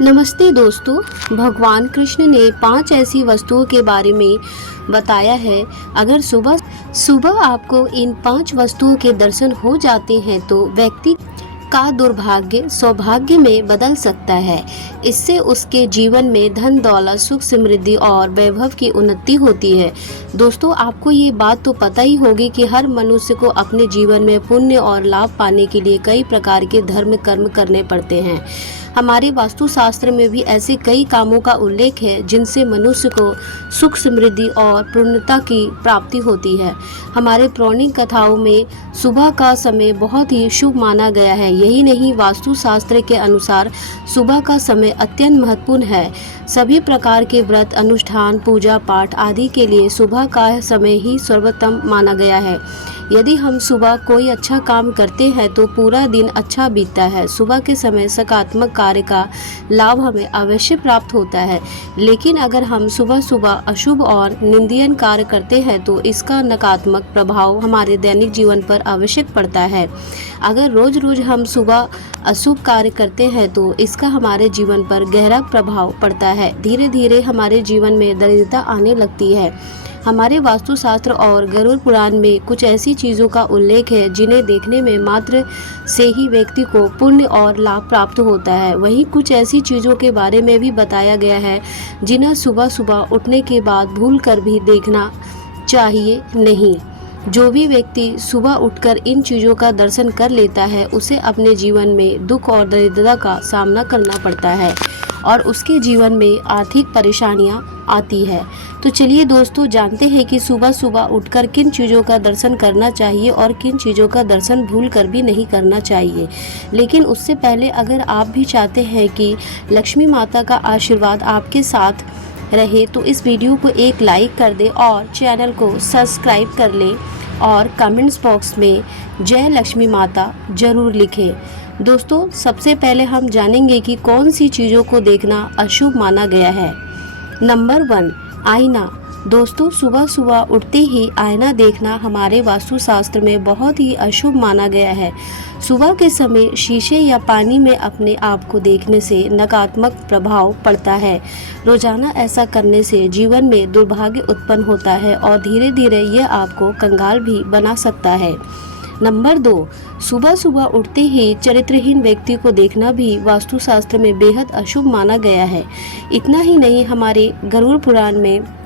नमस्ते दोस्तों। भगवान कृष्ण ने 5 ऐसी वस्तुओं के बारे में बताया है। अगर सुबह सुबह आपको इन 5 वस्तुओं के दर्शन हो जाते हैं तो व्यक्ति का दुर्भाग्य सौभाग्य में बदल सकता है। इससे उसके जीवन में धन दौलत सुख समृद्धि और वैभव की उन्नति होती है। दोस्तों, आपको ये बात तो पता ही होगी कि हर मनुष्य को अपने जीवन में पुण्य और लाभ पाने के लिए कई प्रकार के धर्म कर्म करने पड़ते हैं। हमारे वास्तुशास्त्र में भी ऐसे कई कामों का उल्लेख है जिनसे मनुष्य को सुख समृद्धि और पूर्णता की प्राप्ति होती है। हमारे पौराणिक कथाओं में सुबह का समय बहुत ही शुभ माना गया है। यही नहीं, वास्तुशास्त्र के अनुसार सुबह का समय अत्यंत महत्वपूर्ण है। सभी प्रकार के व्रत अनुष्ठान पूजा पाठ आदि के लिए सुबह का समय ही सर्वोत्तम माना गया है। यदि हम सुबह कोई अच्छा काम करते हैं तो पूरा दिन अच्छा बीतता है। सुबह के समय सकारात्मक कार्य का लाभ हमें अवश्य प्राप्त होता है, लेकिन अगर हम सुबह सुबह अशुभ और निंदनीय कार्य करते हैं तो इसका नकारात्मक प्रभाव हमारे दैनिक जीवन पर अवश्य पड़ता है। अगर रोज रोज हम सुबह अशुभ कार्य करते हैं तो इसका हमारे जीवन पर गहरा प्रभाव पड़ता है। धीरे धीरे हमारे जीवन में दरिद्रता आने लगती है। हमारे वास्तुशास्त्र और गरुड़ पुराण में कुछ ऐसी चीज़ों का उल्लेख है जिन्हें देखने में मात्र से ही व्यक्ति को पुण्य और लाभ प्राप्त होता है। वहीं कुछ ऐसी चीज़ों के बारे में भी बताया गया है जिन्हें सुबह सुबह उठने के बाद भूल कर भी देखना चाहिए नहीं। जो भी व्यक्ति सुबह उठकर इन चीज़ों का दर्शन कर लेता है उसे अपने जीवन में दुख और दरिद्रता का सामना करना पड़ता है और उसके जीवन में आर्थिक परेशानियां आती है। तो चलिए दोस्तों, जानते हैं कि सुबह सुबह उठकर किन चीज़ों का दर्शन करना चाहिए और किन चीज़ों का दर्शन भूल कर भी नहीं करना चाहिए। लेकिन उससे पहले अगर आप भी चाहते हैं कि लक्ष्मी माता का आशीर्वाद आपके साथ रहे तो इस वीडियो को एक लाइक कर दें और चैनल को सब्सक्राइब कर लें और कमेंट्स बॉक्स में जय लक्ष्मी माता जरूर लिखें। दोस्तों, सबसे पहले हम जानेंगे कि कौन सी चीज़ों को देखना अशुभ माना गया है। नंबर 1, आईना। दोस्तों, सुबह सुबह उठते ही आईना देखना हमारे वास्तुशास्त्र में बहुत ही अशुभ माना गया है। सुबह के समय शीशे या पानी में अपने आप को देखने से नकारात्मक प्रभाव पड़ता है। रोजाना ऐसा करने से जीवन में दुर्भाग्य उत्पन्न होता है और धीरे धीरे यह आपको कंगाल भी बना सकता है। नंबर 2, सुबह सुबह उठते ही चरित्रहीन व्यक्ति को देखना भी वास्तुशास्त्र में बेहद अशुभ माना गया है। इतना ही नहीं, हमारे गरुड़ पुराण में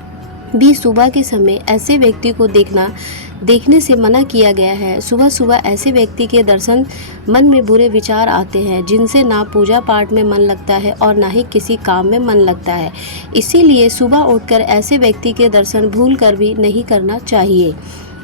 भी सुबह के समय ऐसे व्यक्ति को देखने से मना किया गया है। सुबह सुबह ऐसे व्यक्ति के दर्शन मन में बुरे विचार आते हैं जिनसे ना पूजा पाठ में मन लगता है और ना ही किसी काम में मन लगता है। इसीलिए सुबह उठकर ऐसे व्यक्ति के दर्शन भूल कर भी नहीं करना चाहिए।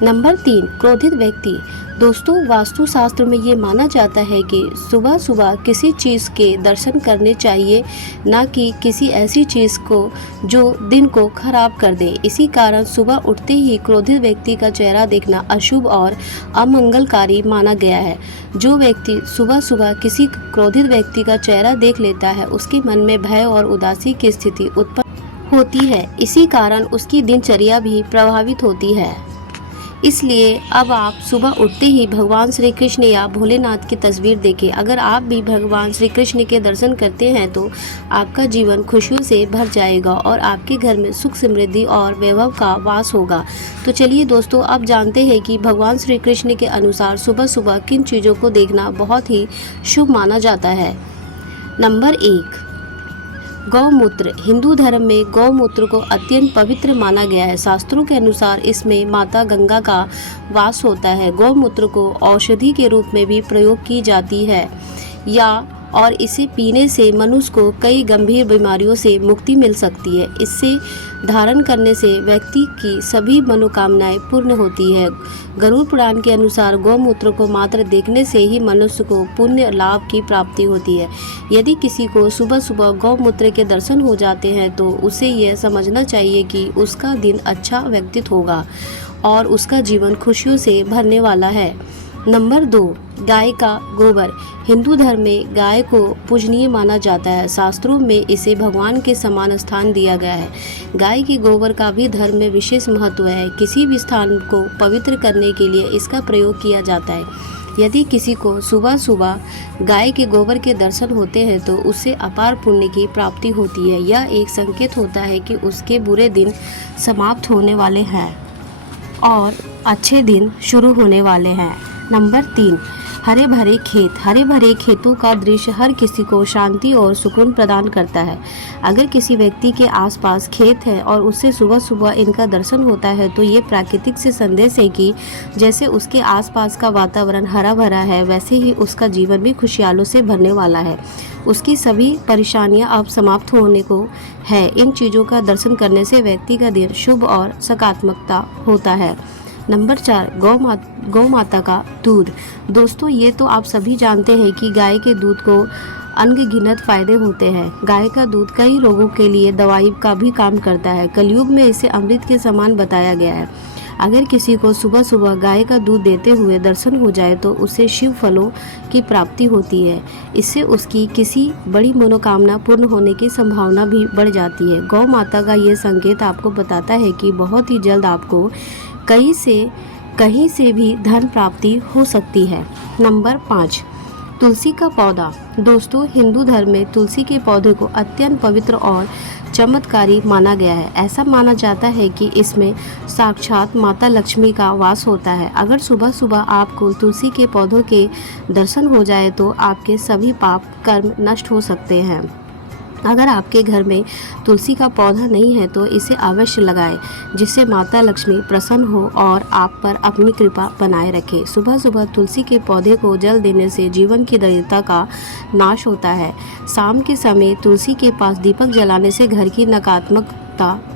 नंबर 3, क्रोधित व्यक्ति। दोस्तों, वास्तुशास्त्र में ये माना जाता है कि सुबह सुबह किसी चीज़ के दर्शन करने चाहिए, ना कि किसी ऐसी चीज़ को जो दिन को खराब कर दे। इसी कारण सुबह उठते ही क्रोधित व्यक्ति का चेहरा देखना अशुभ और अमंगलकारी माना गया है। जो व्यक्ति सुबह सुबह किसी क्रोधित व्यक्ति का चेहरा देख लेता है उसके मन में भय और उदासी की स्थिति उत्पन्न होती है। इसी कारण उसकी दिनचर्या भी प्रभावित होती है। इसलिए अब आप सुबह उठते ही भगवान श्री कृष्ण या भोलेनाथ की तस्वीर देखें। अगर आप भी भगवान श्री कृष्ण के दर्शन करते हैं तो आपका जीवन खुशियों से भर जाएगा और आपके घर में सुख समृद्धि और वैभव का वास होगा। तो चलिए दोस्तों, अब जानते हैं कि भगवान श्री कृष्ण के अनुसार सुबह सुबह किन चीज़ों को देखना बहुत ही शुभ माना जाता है। नंबर 1, गौमूत्र। हिंदू धर्म में गौमूत्र को अत्यंत पवित्र माना गया है। शास्त्रों के अनुसार इसमें माता गंगा का वास होता है। गौमूत्र को औषधि के रूप में भी प्रयोग की जाती है और इसे पीने से मनुष्य को कई गंभीर बीमारियों से मुक्ति मिल सकती है। इससे धारण करने से व्यक्ति की सभी मनोकामनाएं पूर्ण होती है। गरुड़ पुराण के अनुसार गौमूत्र को मात्र देखने से ही मनुष्य को पुण्य लाभ की प्राप्ति होती है। यदि किसी को सुबह सुबह गौमूत्र के दर्शन हो जाते हैं तो उसे यह समझना चाहिए कि उसका दिन अच्छा व्यतीत होगा और उसका जीवन खुशियों से भरने वाला है। नंबर 2, गाय का गोबर। हिंदू धर्म में गाय को पूजनीय माना जाता है। शास्त्रों में इसे भगवान के समान स्थान दिया गया है। गाय के गोबर का भी धर्म में विशेष महत्व है। किसी भी स्थान को पवित्र करने के लिए इसका प्रयोग किया जाता है। यदि किसी को सुबह सुबह गाय के गोबर के दर्शन होते हैं तो उससे अपार पुण्य की प्राप्ति होती है। यह एक संकेत होता है कि उसके बुरे दिन समाप्त होने वाले हैं और अच्छे दिन शुरू होने वाले हैं। नंबर 3, हरे भरे खेत। हरे भरे खेतों का दृश्य हर किसी को शांति और सुकून प्रदान करता है। अगर किसी व्यक्ति के आसपास खेत है और उससे सुबह सुबह इनका दर्शन होता है तो ये प्राकृतिक से संदेश है कि जैसे उसके आसपास का वातावरण हरा भरा है वैसे ही उसका जीवन भी खुशहालों से भरने वाला है। उसकी सभी परेशानियां अब समाप्त होने को है। इन चीज़ों का दर्शन करने से व्यक्ति का दिन शुभ और सकारात्मकता होता है। नंबर 4, गौ माता का दूध। दोस्तों, ये तो आप सभी जानते हैं कि गाय के दूध को अनगिनत फायदे होते हैं। गाय का दूध कई रोगों के लिए दवाई का भी काम करता है। कलयुग में इसे अमृत के समान बताया गया है। अगर किसी को सुबह सुबह गाय का दूध देते हुए दर्शन हो जाए तो उसे शिव फलों की प्राप्ति होती है। इससे उसकी किसी बड़ी मनोकामना पूर्ण होने की संभावना भी बढ़ जाती है। गौ माता का ये संकेत आपको बताता है कि बहुत ही जल्द आपको कहीं से भी धन प्राप्ति हो सकती है। नंबर 5, तुलसी का पौधा। दोस्तों, हिंदू धर्म में तुलसी के पौधे को अत्यंत पवित्र और चमत्कारी माना गया है। ऐसा माना जाता है कि इसमें साक्षात माता लक्ष्मी का वास होता है। अगर सुबह सुबह आपको तुलसी के पौधों के दर्शन हो जाए तो आपके सभी पाप कर्म नष्ट हो सकते हैं। अगर आपके घर में तुलसी का पौधा नहीं है तो इसे अवश्य लगाएं, जिससे माता लक्ष्मी प्रसन्न हो और आप पर अपनी कृपा बनाए रखे। सुबह सुबह तुलसी के पौधे को जल देने से जीवन की दरिद्रता का नाश होता है। शाम के समय तुलसी के पास दीपक जलाने से घर की नकारात्मकता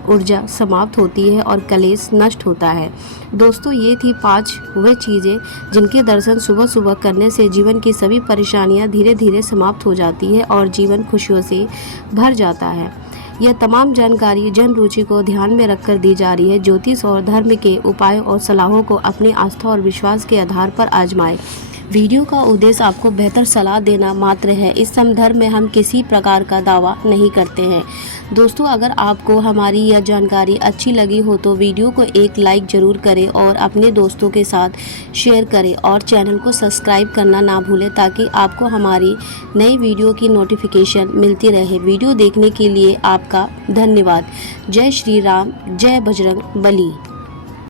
ऊर्जा समाप्त होती है और कलेश नष्ट होता है। दोस्तों, ये थी 5 वे चीज़ें जिनके दर्शन सुबह सुबह करने से जीवन की सभी परेशानियां धीरे धीरे समाप्त हो जाती है और जीवन खुशियों से भर जाता है। यह तमाम जानकारी जन रुचि को ध्यान में रखकर दी जा रही है। ज्योतिष और धर्म के उपायों और सलाहों को अपनी आस्था और विश्वास के आधार पर आजमाएं। वीडियो का उद्देश्य आपको बेहतर सलाह देना मात्र है। इस संदर्भ में हम किसी प्रकार का दावा नहीं करते हैं। दोस्तों, अगर आपको हमारी यह जानकारी अच्छी लगी हो तो वीडियो को एक लाइक ज़रूर करें और अपने दोस्तों के साथ शेयर करें और चैनल को सब्सक्राइब करना ना भूलें ताकि आपको हमारी नई वीडियो की नोटिफिकेशन मिलती रहे। वीडियो देखने के लिए आपका धन्यवाद। जय श्री राम, जय बजरंग बली।